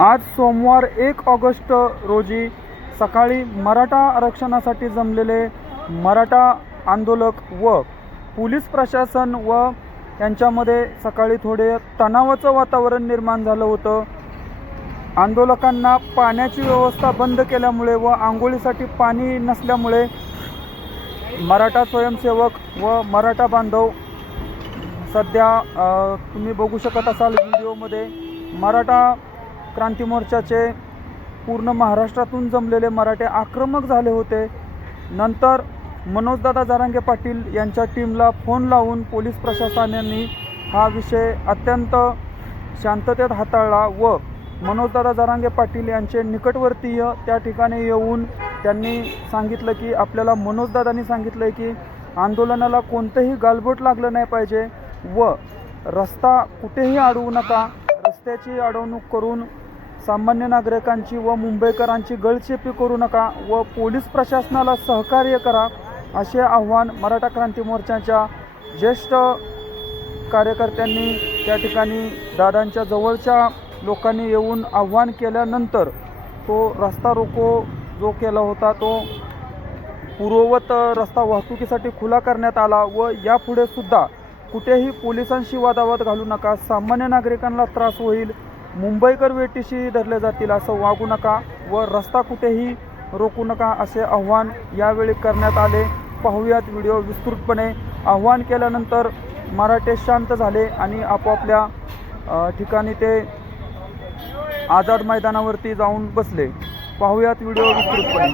आज सोमवार एक ऑगस्ट रोजी सकाळी मराठा आरक्षणासाठी जमलेले मराठा आंदोलक व पोलीस प्रशासन व यांच्यामध्ये सकाळी थोडे तणावाचं वातावरण निर्माण झालं होतं. आंदोलकांना पाण्याची व्यवस्था बंद केल्यामुळे व आंघोळीसाठी पाणी नसल्यामुळे मराठा स्वयंसेवक व मराठा बांधव सध्या तुम्ही बघू शकत असाल व्हिडिओमध्ये मराठा क्रांती मोर्चाचे पूर्ण महाराष्ट्रातून जमलेले मराठे आक्रमक झाले होते. नंतर मनोजदादा जारांगे पाटील यांच्या टीमला फोन लावून पोलीस प्रशासनाने हा विषय अत्यंत शांततेत हाताळला व मनोजदादा जारांगे पाटील यांचे निकटवर्तीय त्या ठिकाणी येऊन त्यांनी सांगितलं की आपल्याला मनोजदादांनी सांगितलं आहे की आंदोलनाला कोणतंही गालबोट लागलं नाही पाहिजे व रस्ता कुठेही अडवू नका. रस्त्याची अडवणूक करून सामान्य नागरिकांची व मुंबईकरांची गळचेपी करू नका व पोलीस प्रशासनाला सहकार्य करा असे आव्हान मराठा क्रांती मोर्चाच्या ज्येष्ठ कार्यकर्त्यांनी त्या ठिकाणी दादांच्या जवळच्या लोकांनी येऊन आव्हान केल्यानंतर तो रस्ता रोको जो केला होता तो पूर्ववत रस्ता वाहतुकीसाठी खुला करण्यात आला व यापुढे सुद्धा कुठेही पोलिसांशी वादावाद घालू नका. सामान्य नागरिकांना त्रास होईल मुंबईकर वेटीशी धरले जातील असं वागू नका व रस्ता कुठेही रोखू नका असे आव्हान यावेळी करण्यात आले. पाहूयात व्हिडिओ विस्तृतपणे. आव्हान केल्यानंतर मराठे शांत झाले आणि आपापल्या ठिकाणी ते आझाद मैदानावरती जाऊन बसले. पाहूयात व्हिडिओ विस्तृतपणे.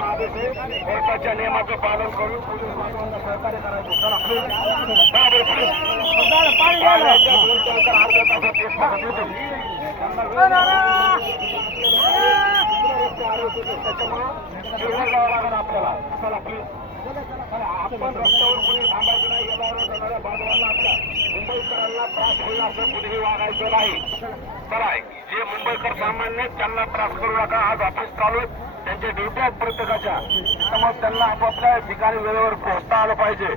कोर्टाच्या नियमाचं पालन करून पोलीस बांधवांना सहकार्य करायचं चला अर्ध्या तासात त्याच्यामुळं लागेल आपल्याला चला. प्लीज आपण रस्त्यावर कोणी थांबायचं नाही गेल्यावर जाणाऱ्या बांधवांना आपल्या मुंबईकरांना त्रास होईल असं कुणीही वागायचं नाही. आहे जे मुंबईकर सामान्य आहेत, त्यांना त्रास करू नका आज ऑफिस चालू आहेत त्यांच्या ड्युटी आहेत प्रत्येकाच्या. त्यामुळे त्यांना आपापल्या ठिकाणी वेळेवर पोहोचता आलं पाहिजे.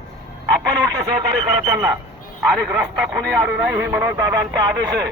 आपण उलट सहकार्य करा त्यांना. आणि रस्ता कोणी आडू नाही हे मनोज दादांचा आदेश आहे.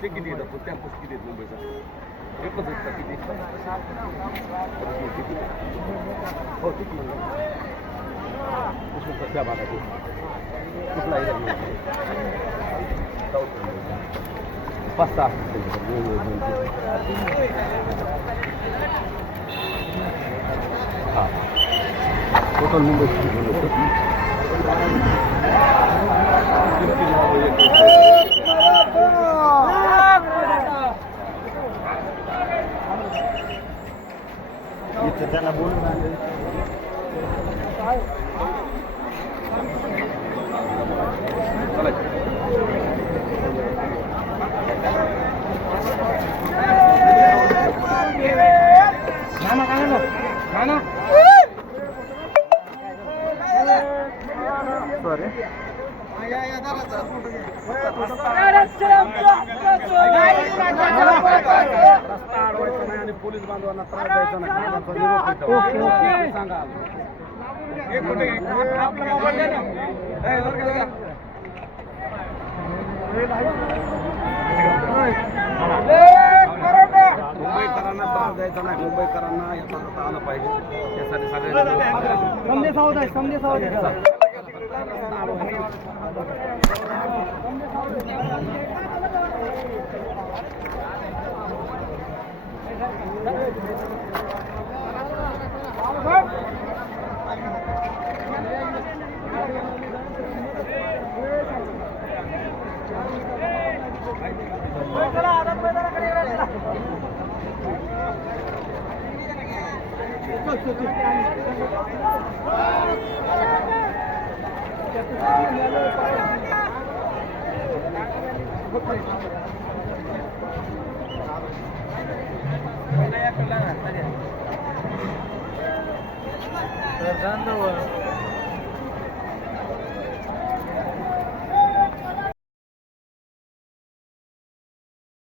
ते किती येतात त्या पोस्ट किती आहेत मुंबईचा एकच आहेत किती हो. ठीक पुष्पा त्या भागात कुठला आहे पाच सहा असतील टोटल मुंबई सॉरी आणि पोलीस बांधवांना त्रास द्यायचा नाही सांगा. मुंबईकरांना त्रास द्यायचा नाही. मुंबईकरांना याचा आला पाहिजे. यासाठी सगळ्यांनी समजे सावध आहे समजे सावध आहे. 大部分都是从广州 तर